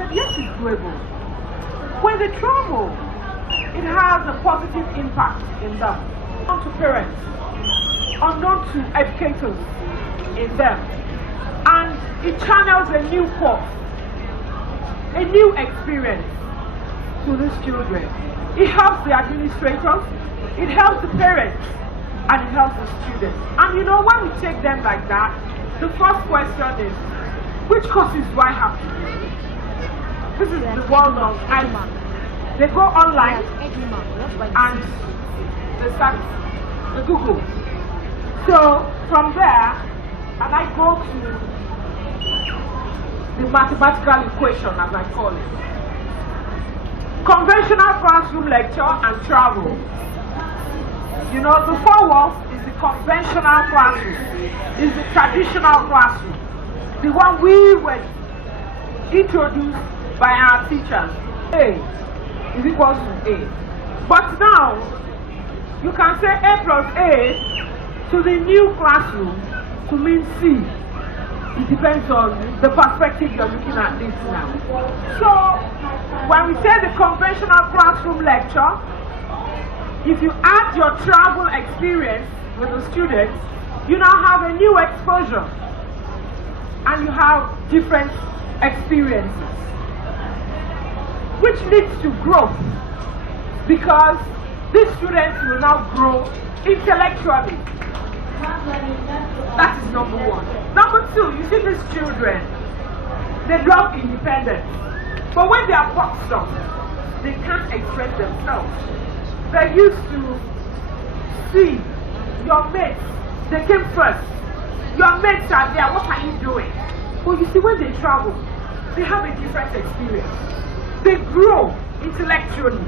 said, yes, it's doable. When they travel, it has a positive impact in them. Unknown to parents, unknown to educators in them. And it channels a new course, a new experience to these children. It helps the administrators, it helps the parents, and it helps the students. And you know, when we take them like that, the first question is, which courses do I have to do? This is the world of IT. They go online and they start the Google. So from there, and I go to the mathematical equation, as I call it. Conventional classroom lecture and travel. You know, the 4 walls is the conventional classroom, is the traditional classroom, the one we were introduced by our teachers. A is equals to A. But now, you can say A plus A to the new classroom to mean C. It depends on the perspective you're looking at this now. So, when we say the conventional classroom lecture, if you add your travel experience with the students, you now have a new exposure and you have different experiences, which leads to growth, because these students will now grow intellectually. That is number 1. Number 2, you see these children, they love independence, but when they are boxed up, they can't express themselves. They used to see your mates, they came first. Your mates are there, what are you doing? But you see, when they travel, they have a different experience. They grow intellectually.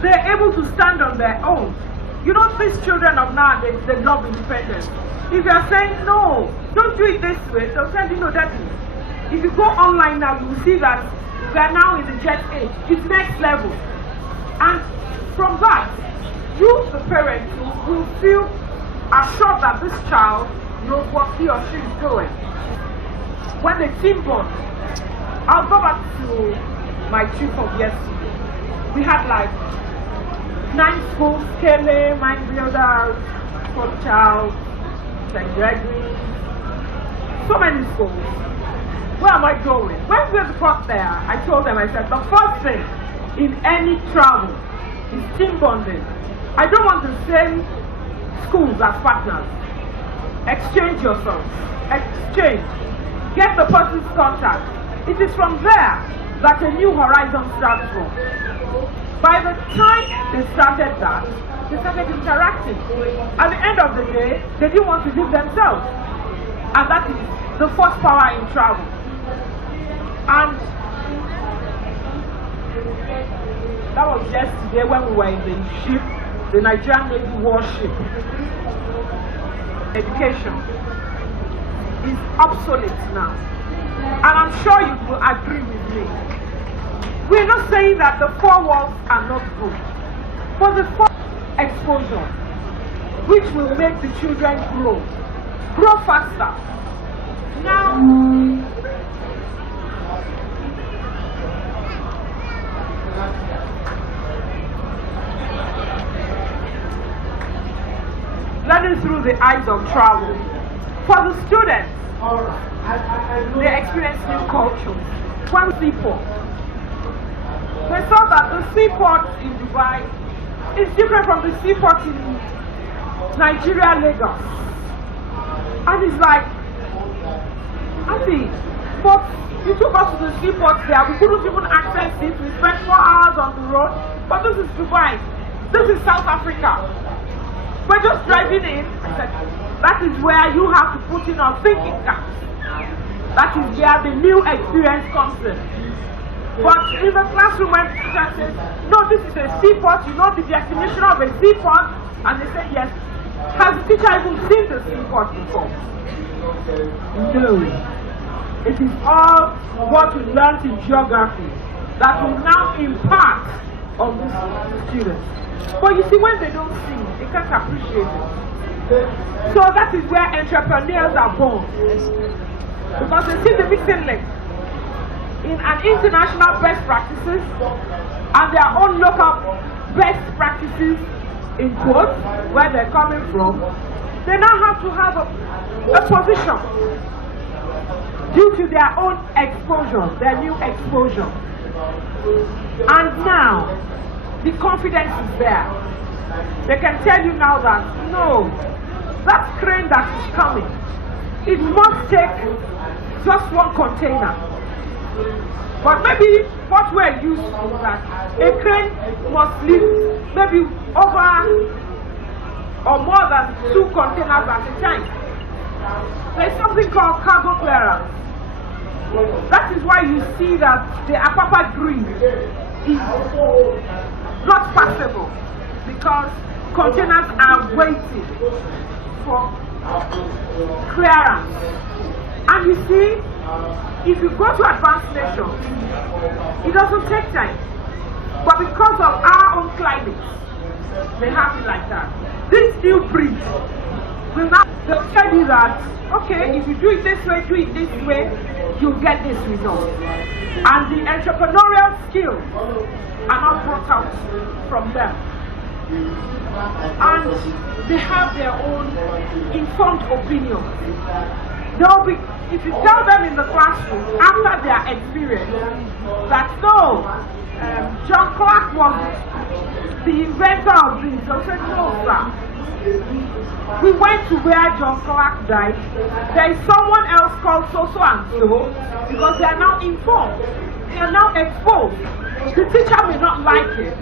They're able to stand on their own. You know, these children of nowadays, they love independence. If you're saying, no, don't do it this way, they'll tell you, no, that is. If you go online now, you will see that we are now in the jet age. It's next level. And from that, you, the parents, will feel assured that this child knows what he or she is doing. When the team bond, I'll go back to my trip of yesterday. We had like 9 schools, Kele, Mind Builders, Fort Child, St. Gregory, so many schools. Where am I going? When we got there, I told them, I said, the first thing in any travel is team bonding. I don't want the same schools as partners. Exchange yourselves. Exchange. Get the person's contact. It is from there that a new horizon starts from. By the time they started that, they started interacting. At the end of the day, they didn't want to leave themselves. And that is the first power in travel. And that was yesterday when we were in the ship, the Nigerian Navy warship. Education is obsolete now. And I'm sure you will agree with me. We're not saying that the 4 walls are not good, but the 4 exposure, which will make the children grow faster. Now, learning through the eyes of travel. For the students, they experience new cultures. One seaport. They saw that the seaport in Dubai is different from the seaport in Nigeria, Lagos. And it's like, Auntie, but you took us to the seaport there, we couldn't even access it, we spent 4 hours on the road, but this is Dubai, this is South Africa. We're just driving in. I said, that is where you have to put in your thinking cap. That is where the new experience comes in. But in the classroom, when the teacher says, no, this is a seaport, you know the definition of a seaport, and they say, yes. Has the teacher even seen the seaport before? No. It is all what we learned in geography that will now impart on these students. But you see, when they don't see, they can't appreciate it. So that is where entrepreneurs are born. Because they see the missing link. in an international best practices and their own local best practices in quotes where they're coming from, they now have to have a position due to their own exposure, their new exposure. And now the confidence is there. They can tell you now that no, that crane that is coming, it must take just one container. But maybe what we're used to is that a crane must lift maybe over or more than 2 containers at a time. There's something called cargo clearance. That is why you see that the Apapa Green is not passable, because containers are waiting for clearance. And you see, if you go to advanced nations, it doesn't take time. But because of our own climate, they have it like that. This new breed will now tell you that, okay, if you do it this way, you'll get this result. And the entrepreneurial skills are not brought out from them. And they have their own informed opinion. They'll be, if you tell them in the classroom after their experience that no, John Clark was the inventor of this, they'll say no, sir. We went to where John Clark died. There is someone else called so and so, because they are now informed. They are now exposed. The teacher may not like it.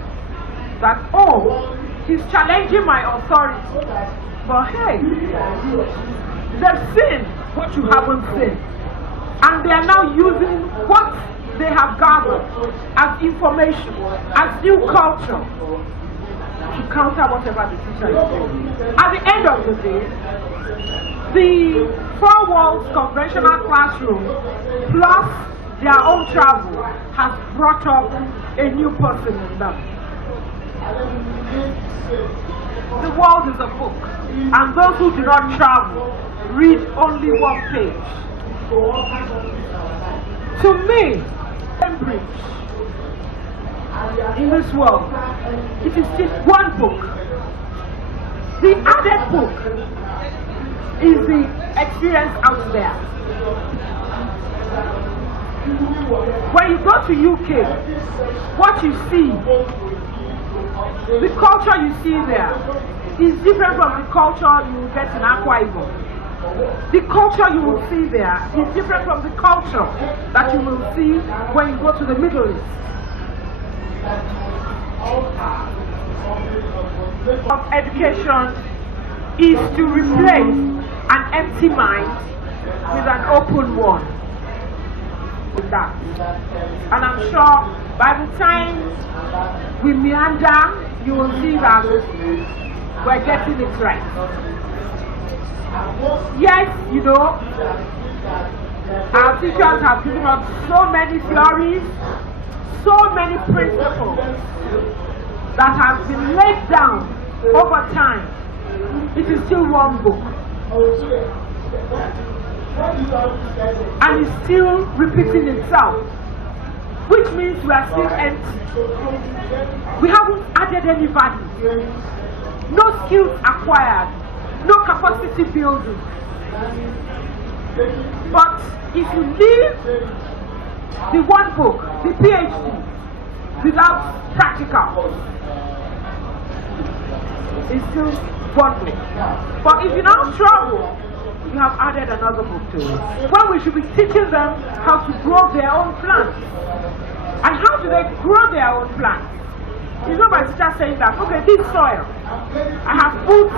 That, oh, he's challenging my authority. But hey, they've seen what you haven't seen. And they are now using what they have gathered as information, as new culture, to counter whatever the teacher is doing. At the end of the day, the 4 walls conventional classroom plus their own travel has brought up a new person in them. The world is a book, and those who do not travel read only 1 page. To me, Cambridge in this world, it is just 1 book. The added book is the experience out there. When you go to UK, what you see, the culture you see there is different from the culture you will get in Akwa Ibom. The culture you will see there is different from the culture that you will see when you go to the Middle East. Of education is to replace an empty mind with an open one. With that. And I'm sure by the time we meander, you will see that we're getting it right. Yes, you know, our teachers have given us so many theories, so many principles that have been laid down over time. It is still 1 book. And it's still repeating itself, which means we are still empty. We haven't added any value, no skills acquired, no capacity building. But if you leave the 1 book, the PhD, without practical, it's still 1 book. But if you now travel, you have added another book to it. When we should be teaching them how to grow their own plants. And how do they grow their own plants? It's not by just saying that, okay, this soil, I have put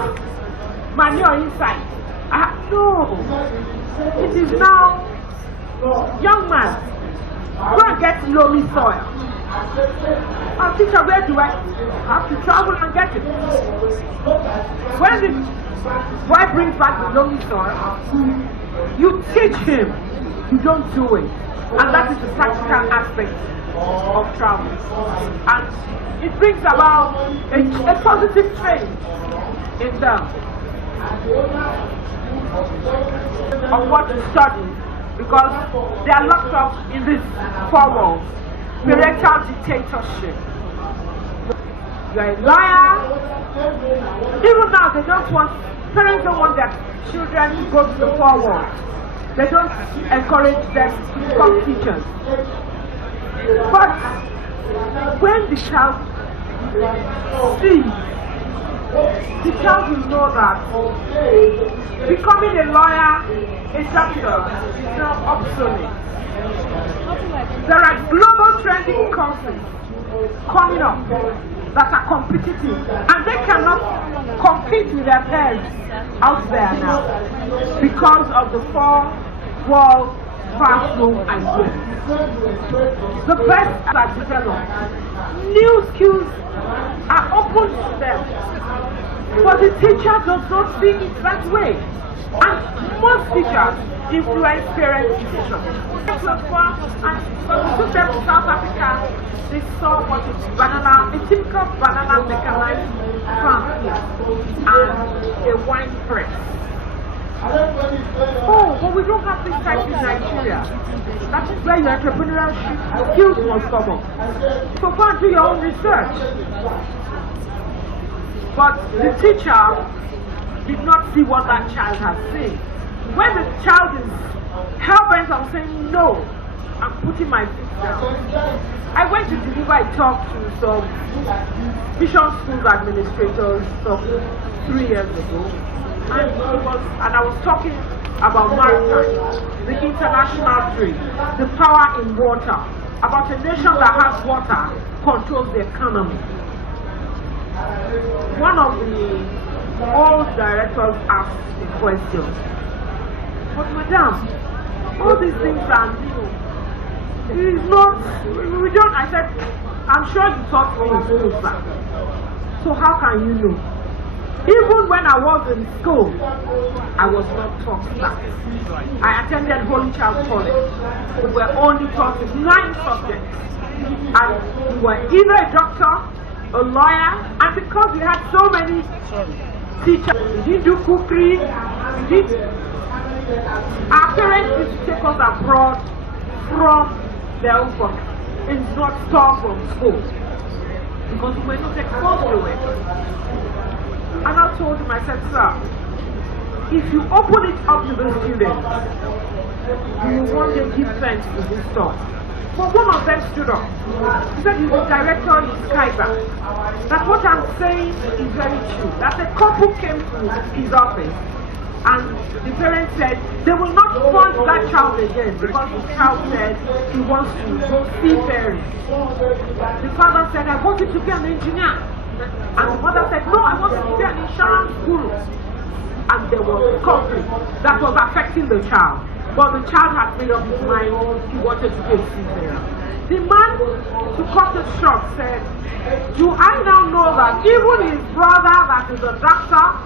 manure inside. No. It is now, young man, go and get loamy soil. Oh, teacher, where do I have to travel and get it? When the boy brings back the loamy soil, you teach him, you don't do it. And that is the practical aspect of travel. And it brings about a positive change in them of what to study because they are locked up in this four walls. Parental dictatorship. You're a liar. Even now, parents don't want their children to go to the four walls. They don't encourage them to become teachers. But when the child sees, the child will know that becoming a lawyer, a doctor, is now obsolete. There are global trending courses coming up that are competitive, and they cannot compete with their peers out there now because of the four-wall classroom idea. The best are developed. New skills are open to them, but the teacher does not see it that way. And most teachers influence parents' decisions. And when we took them to South Africa, they saw what is banana, a typical banana mechanized farm here, and a wine press. Oh, but we don't have this type in Nigeria. That is where your entrepreneurial skills must come up. So go and do your own research. But the teacher did not see what that child has seen. When the child is hell-bent on saying no, I'm putting my feet down. I went to deliver a talk to some mission schools administrators some 3 years ago, and I was talking about maritime, the international trade, the power in water, about a nation that has water controls the economy. One of the old directors asked the question, but madam, all these things are new. It is not, we don't, I said, I'm sure you taught me in school, sir. So how can you know? Even when I was in school, I was not taught that. I attended Holy Child College. We were only taught 9 subjects. And we were either a doctor, a lawyer, and because we had so many teachers, we didn't do cookery, our parents used to take us abroad from their own pocket. It's not taught from school, because we were not exposed to it. And I told him, I said, sir, if you open it up to the students, you will one day give thanks to this talk. But one of them stood up. He said he's the director in Ikeja. That what I'm saying is very true. That a couple came to his office and the parents said they will not fund that child again because the child said he wants to go seafaring. The father said, I want you to be an engineer. And the mother said, no, I want to be an insurance guru. And there was conflict that was affecting the child. But the child had made up his mind he wanted to be a seafarer. The man, to cut it short, said, do I now know that even his brother that is a doctor,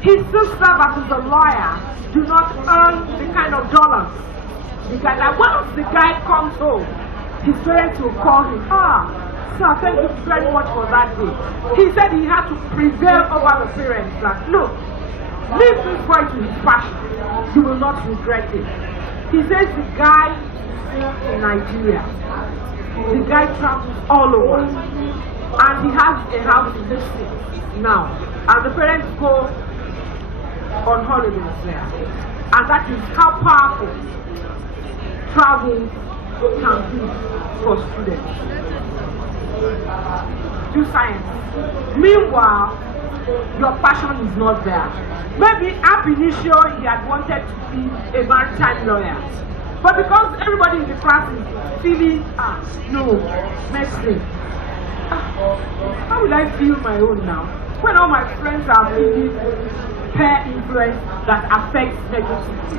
his sister that is a lawyer, do not earn the kind of dollars? Because once the guy comes home, his parents will call him, sir, thank you very much for that day. He said he had to prevail over the parents that, look, leave this boy to his passion. You will not regret it. He says the guy in Nigeria, the guy travels all over, and he has a house in this city now. And the parents go on holidays there. And that is how powerful travel can be for students. Do science. Meanwhile, your passion is not there. Maybe ab initio he had wanted to be a maritime lawyer. But because everybody in the class is feeling, no, medicine. How will I feel my own now? When all my friends are feeling peer influence that affects negatively.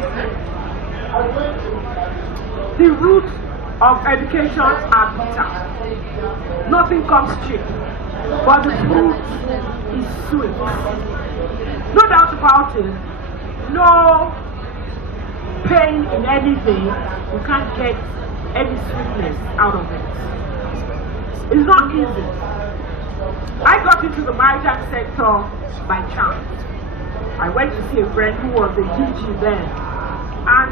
The roots of education are bitter. Nothing comes cheap, but the fruit is sweet. No doubt about it. No pain in anything, you can't get any sweetness out of it. It's not easy. I got into the maritime sector by chance. I went to see a friend who was a DG then, and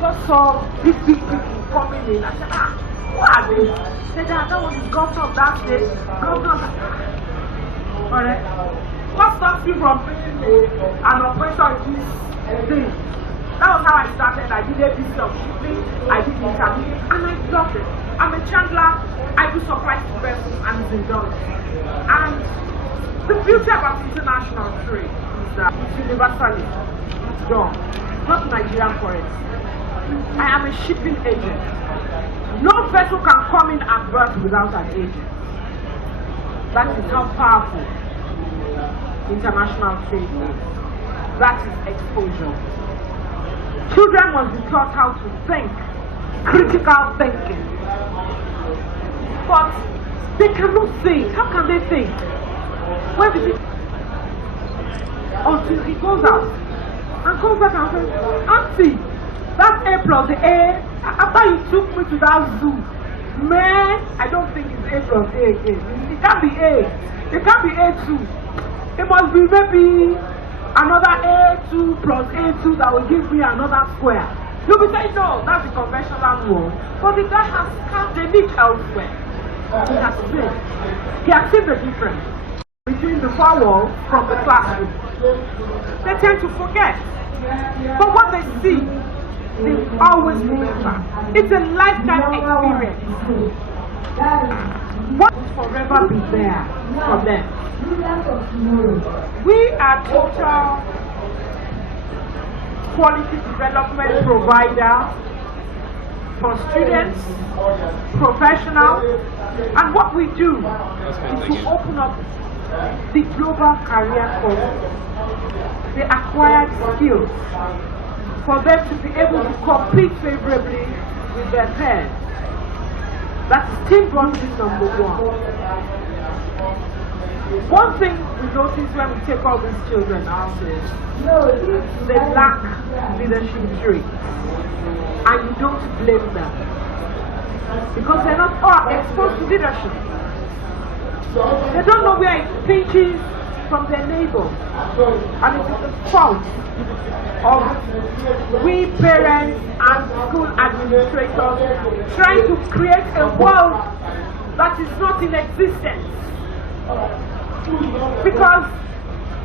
just saw these big people coming in. I said, ah, who are they? He said, that one is governor of that state. Governor of that. Alright. What stops you from being an operator in this thing? That was how I started. I did a business of shipping, I did intermediate, and I loved it. I'm a chandler, I do supplies to vessels and it's indulged. And the beauty about international trade is that it's universally done, not Nigerian forex. I am a shipping agent. No vessel can come in and berth without an agent. That is how powerful international trade is. That is exposure. Children must be taught how to think, critical thinking. But they cannot think. How can they think? Where is it? Until he goes out and comes back and says, Auntie, that's A plus A. After you took me to that zoo, man, I don't think it's A plus A again. It can't be A. It can't be A2. It must be maybe another A2 plus A2 that will give me another square. You'll be saying, no, that's the conventional one. But the guy has found the niche elsewhere. He has seen. He has seen the difference between the four walls from the classroom. They tend to forget. But what they see, they always remember. It's a lifetime experience. What will forever be there for them? We are total quality development provider for students, professionals, and what we do is to open up the global career courses, the acquired skills, for them to be able to compete favorably with their peers. That's team bonding number one. One thing we notice when we take all these children out is they lack leadership traits, and you don't blame them because they're not all exposed to leadership. They don't know where it pinches from their neighbors, and it is the fault of we parents and school administrators trying to create a world that is not in existence. Because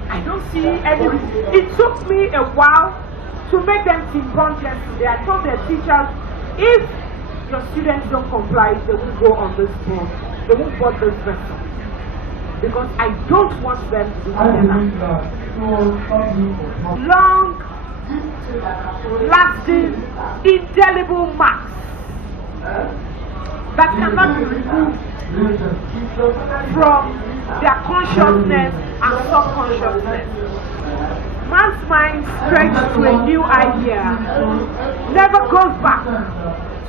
I don't see any reason. It took me a while to make them team bond yesterday. I told their teachers, if your students don't comply, they will go on this board. They won't board this vessel. Because I don't want them to do long lasting, indelible marks that cannot be removed from their consciousness and subconsciousness. Man's mind stretched to a new idea never goes back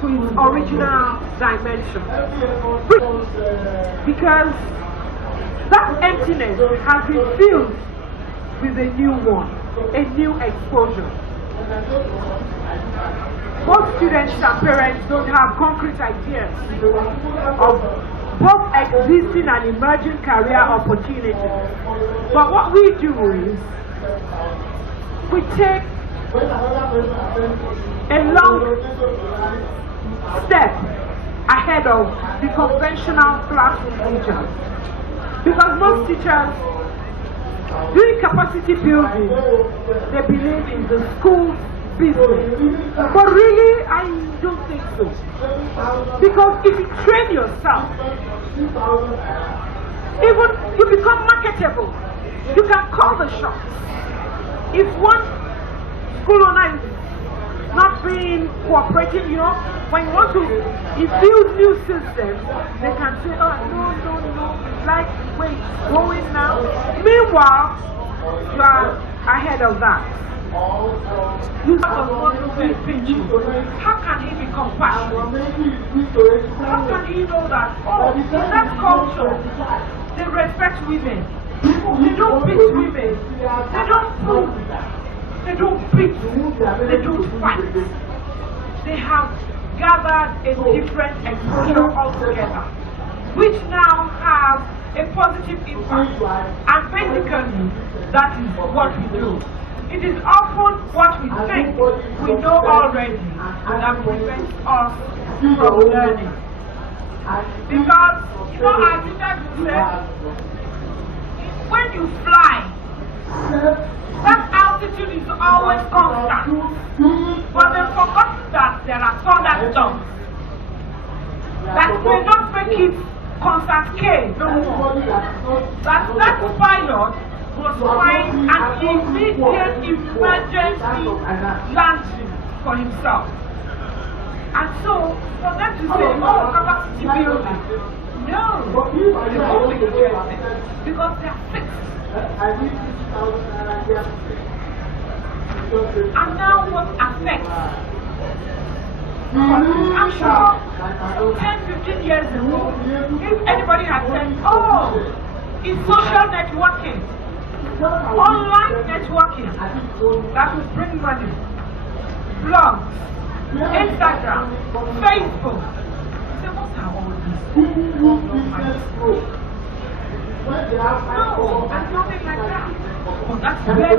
to its original dimension. Because that emptiness has been filled with a new one, a new exposure. Most students and parents don't have concrete ideas of both existing and emerging career opportunities. But what we do is we take a long step ahead of the conventional classroom teachers. Because most teachers, doing capacity building, they believe in the school business. But really, I don't think so. Because if you train yourself, even you become marketable. You can call the shots. If one school owner is not being cooperative, you know, when you want to infuse new systems, they can say, oh, no, like, wait, going now. Meanwhile, you are ahead of that. You have to be pitching. How can he be compassionate? How can he know that, oh, in that culture, they respect women. They don't beat women. They don't prove. They don't beat. They don't fight. They have gathered a different exposure altogether, which now have a positive impact. And basically, that is what we do. It is often what we think we know already that prevents us from learning. Because, you know, our teacher said, when you fly, that altitude is always constant. But they forgot that there are thunderstorms that may not make it constant K no more. That pilot was flying an immediate emergency landing for himself. And so, for them to say, oh, capacity building, no, they won't be interested because they are fixed. And now what affects? I'm sure 10, 15 years ago, if anybody had said, oh, it's social networking, online networking that will bring money, blogs, Instagram, Facebook. So what are all these? No, there's nothing like that. But that's where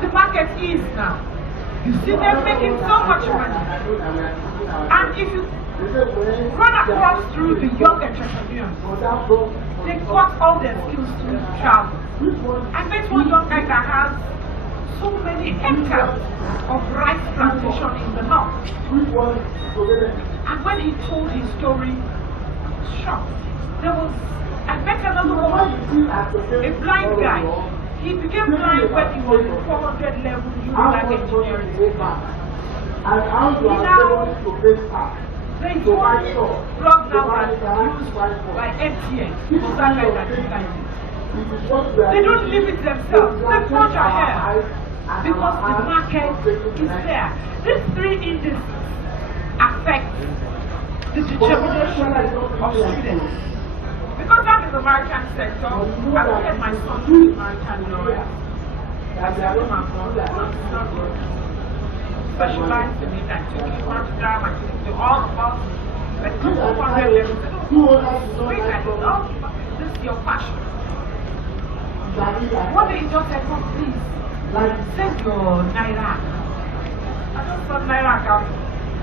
the market is now. You see them making so much money. And if you run across through the young entrepreneurs, they got all their skills to travel. I met one young guy that has so many hectares of rice plantation in the north. And when he told his story, shocked. I met another one, a blind guy. He became blind when he was 400 level Unilag engineering. There is one blog now that is used by MTN for that guy that designed it. They don't limit themselves, they punch ahead because the market is there. These three indices affect the determination of students. Because I'm in the maritime sector, I wanted my son to be a maritime lawyer. I said, oh my God, it's not good. Specialized in it, I took him on to drive, I took him to all the buses, like 200 levels. Wait, I said, oh, this is your passion. What did he just say, oh, please, send your Naira. I just thought Naira account.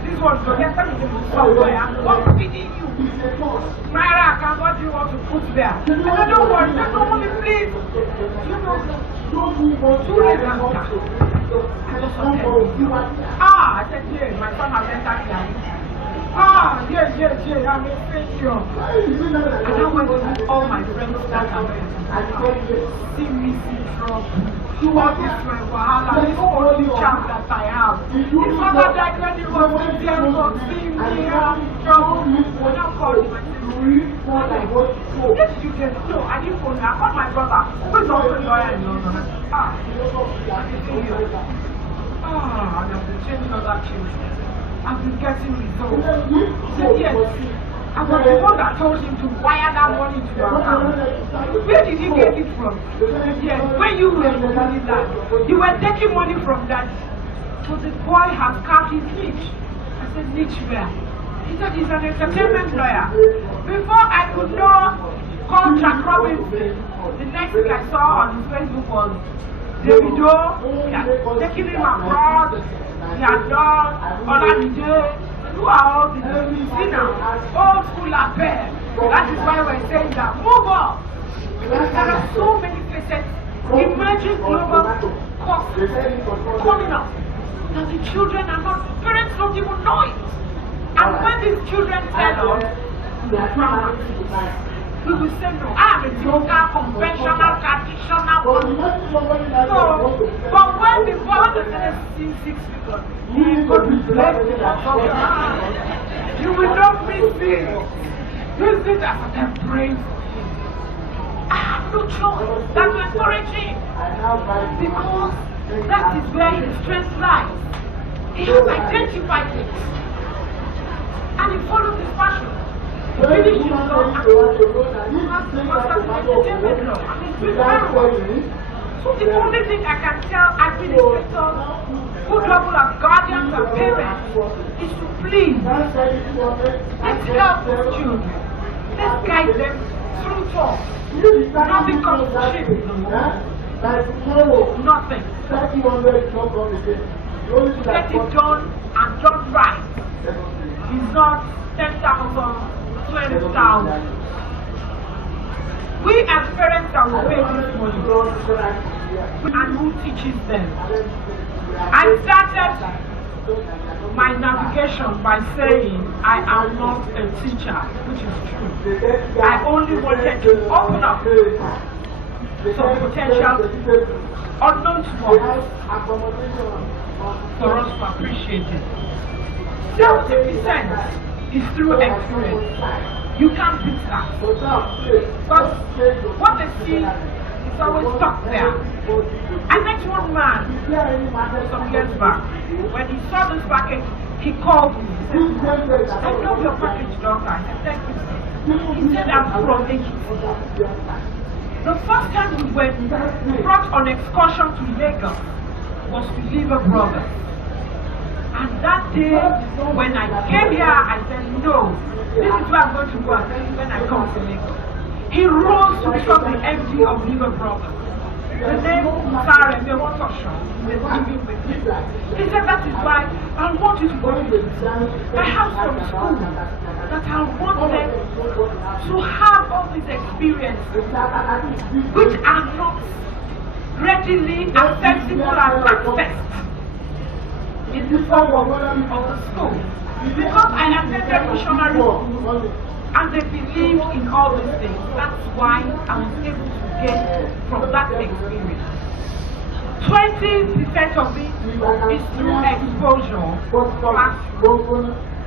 This was the next time you somewhere. What feeding you? Naira account, what do you want to put there? I said, don't worry, just don't worry, please. You know, 2 days after, I just said, I said, yeah, my son has entered here. Yeah, I'm a failure. And I went to all my friends that are there. See me see trouble. You want this my wahala. This only chance that I have. It's not like when you was with them, see me have trouble. When I called him, I said, yes, you can. No, I didn't phone him. I called my brother, who is also a lawyer in London. I'm a failure. And I've been changing other children. I've been getting results. He said, yes. I was the one that told him to wire that money to your account. Where did he get it from? He said, yes. When you were in Unilag, you were taking money from that. So the boy has carved his niche. I said, niche where? He said, he's an entertainment lawyer. Before I could know contract Robinson, the next thing I saw on his Facebook was Davido, taking him abroad. He had done Olamide. Who are all these? See now, old school affair. That is why we're saying that. Move on. Because there are so many places, emerging global courses coming up that the children are not, parents don't even know it. And when these children tell us, we will say no. I am a yoga, conventional, traditional one. No. But when the father says 6 figures, you will be blessed you will not miss it. Use it as an embrace. I have no choice than to encourage him. Because that is where his strength lies. He has identified it. And he follows his passion. Finish his law and he has the master of entertainment law and he's doing very well. So the only thing I can tell administrators who double as guardians and parents is to please, let's help these children. Let's guide them through talk. Not because of shame. Nothing. Get it done and done right. It's not 10,000, 20,000. We as parents that will pay this money and who teaches them. I started my navigation by saying I am not a teacher, which is true. I only wanted to open up some potential unknown to us for us to appreciate it. 70% is through experience. You can't beat that. But what they see is always stuck there. I met one man some years back. When he saw this package, he called me. He said, I love your package, doctor. I said, thank you. He said, I'm from Ikeja. The first time we went, brought on excursion to Lagos was to Liver Brothers. And that day, when I came here, I said, no, this is where I'm going to go when I come to Lagos. He rose to become the MD of Liver Brothers. The name Sarah Mewotosho is living with me. He said, that is why I want you to go to I have some school that I want them to have all these experiences which are not readily accessible and accessed in the form of the school. Because I attended missionary school and they believed in all these things. That's why I was able to get from that experience. 20% of it is through exposure,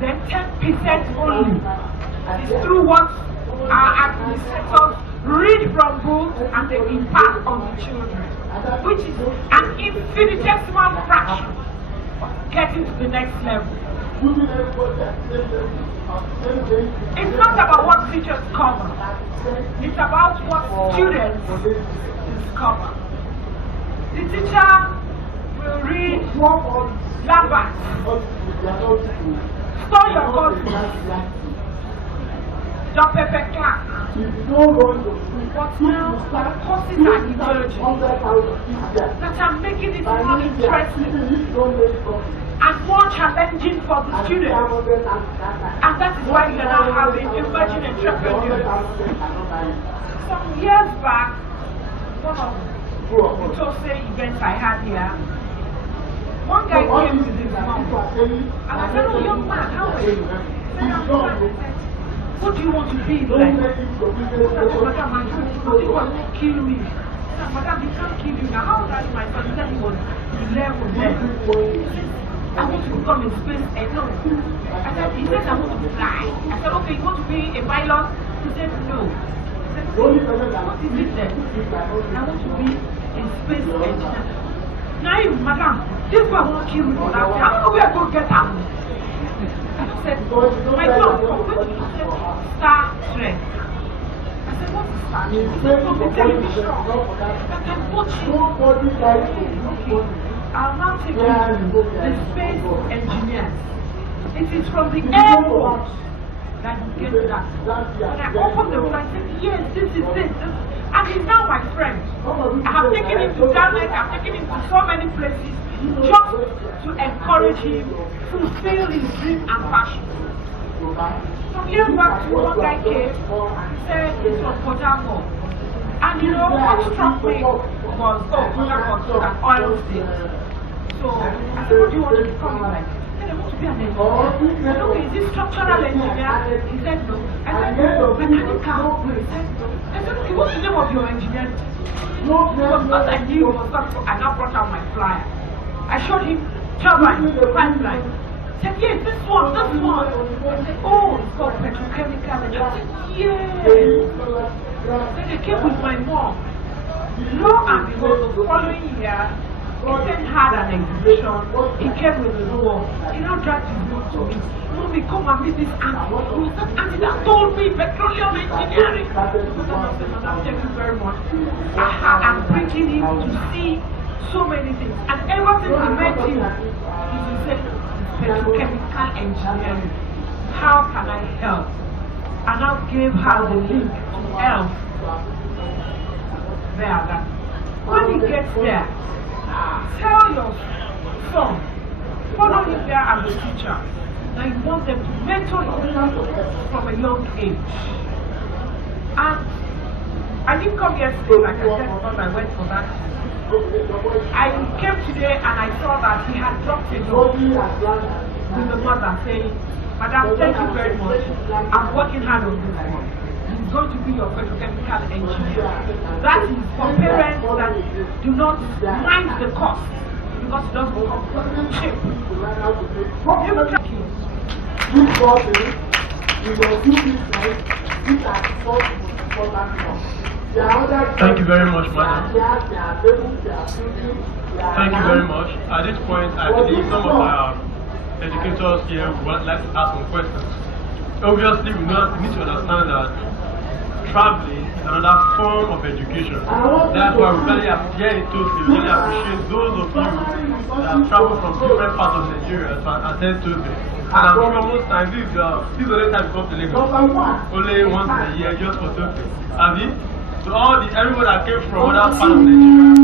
then 10% only is through what our administrators read from books and they impart on the children, which is an infinitesimal fraction of getting to the next level. It's not about what teachers cover, it's about what students discover. The teacher will read Lambert, Store Your Gospel, John Pepe Clark. But now, courses are emerging that are making it more interesting and more challenging for the students. And that is why we are now having emerging entrepreneurs. Some years back, one of the TOSSE events I had here, one guy came to this mom and I said, oh young man, how are you? He said, I'm fine. What do you want to be like? I said, Madam, I told you want to kill me. I said, Madam, he can't kill you now. How old are you, my son? He said he was 11 then. I want to become in space alone. I said, he said I want to fly. I said, okay, you want to be a pilot? He said, no. I said, what is it then? I want to be a space engineer. Now, Madam, this guy won't kill me for that. How do we go get out? I said, my son, when you said Star Trek, I said, what is Star Trek? He said, from the television that I'm watching. I'll now take you to the space engineers. It is from the airport that you get that. When I opened the book, I said, yes, this is it. And he's now my friend. I have taken him to Ghana, I've taken him to so many places just to encourage him to fulfill his dream and passion. Some years back, one guy came, he said he's from Port Harcourt. And you know, what struck me was, Port Harcourt is an oil state. So I said, what do you want to become like? He said, I want to be an engineer. I said, okay, is this structural engineer? He said, no. I said, no, mechanical. He said, no. I said, okay, what's the name of your engineering? Because what I knew was that I now brought out my flyer. I showed him turbine, pipeline. He said, yes, this one, this one. I said, oh, it's called petrochemical. And I said, yes. Then I came with my mom. Lo and behold, the following year, Ikeja had an exhibition. He came with his mom. He now dragged his mom to me. Mommy, come and meet this auntie. It was that auntie that told me petroleum engineering. Thank you very much. I'm bringing him to see so many things. And ever since we met him, he will say, petrochemical engineering. How can I help? And I gave her the link to help. There, that. When he gets there, tell your son, follow him there as a teacher. Now you want them to mentor him from a young age. And I didn't come yesterday, like I said, because I went for that. I came today and I saw that he had dropped a note with the mother saying, Madam, thank you very much. I'm working hard on this one. He's going to be your petrochemical engineer. That is for parents that do not mind the cost because it doesn't come cheap. You look at him. Thank you very much, madam. Thank you very much. At this point, I believe some of our educators here would like to ask some questions. Obviously, we need to understand that traveling is another form of education. That's why we really appreciate those of you that travel from different parts of Nigeria to attend Tuesday. And I'm sure most times this is the only time you come to Lagos. Only once in a year, just for Tuesday. So everyone that came from other parts of Nigeria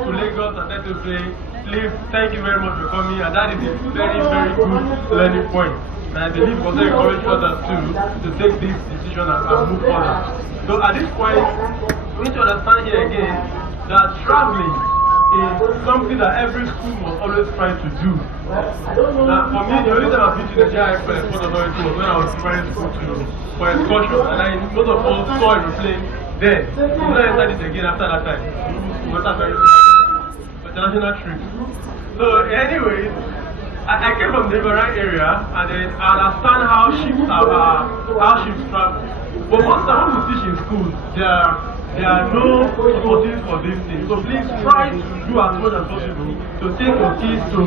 to Lagos and then to say, please, thank you very much for coming, and that is a very, very good learning point. And I believe also encourage others too to take this decision and move forward. So at this point, we need to understand here again that traveling is something that every school must always try to do. Now, for me, the only time I've been to the Nigeria Export Authority was when I was preparing school for excursion, and most of us saw a plane there. We don't enter this again after that time. We went out very international trip. So anyways, I came from the Riverine area and then I understand how ships travel. But most time when we teach in school, there are no opportunities for these things. So please try to do as much as possible to take your kids to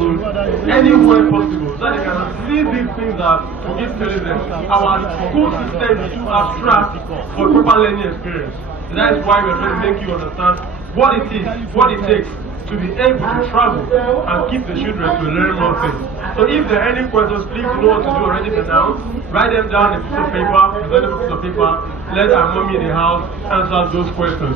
anywhere possible so that they can see these things that we keep telling them. Our school system is too abstract for proper learning experience. And that is why we are trying to make you understand what it is, what it takes to be able to travel and keep the children to learn more things. So if there are any questions, please know what to do already for now. Write them down on a piece of paper, present a piece of paper, let our mommy in the house answer those questions.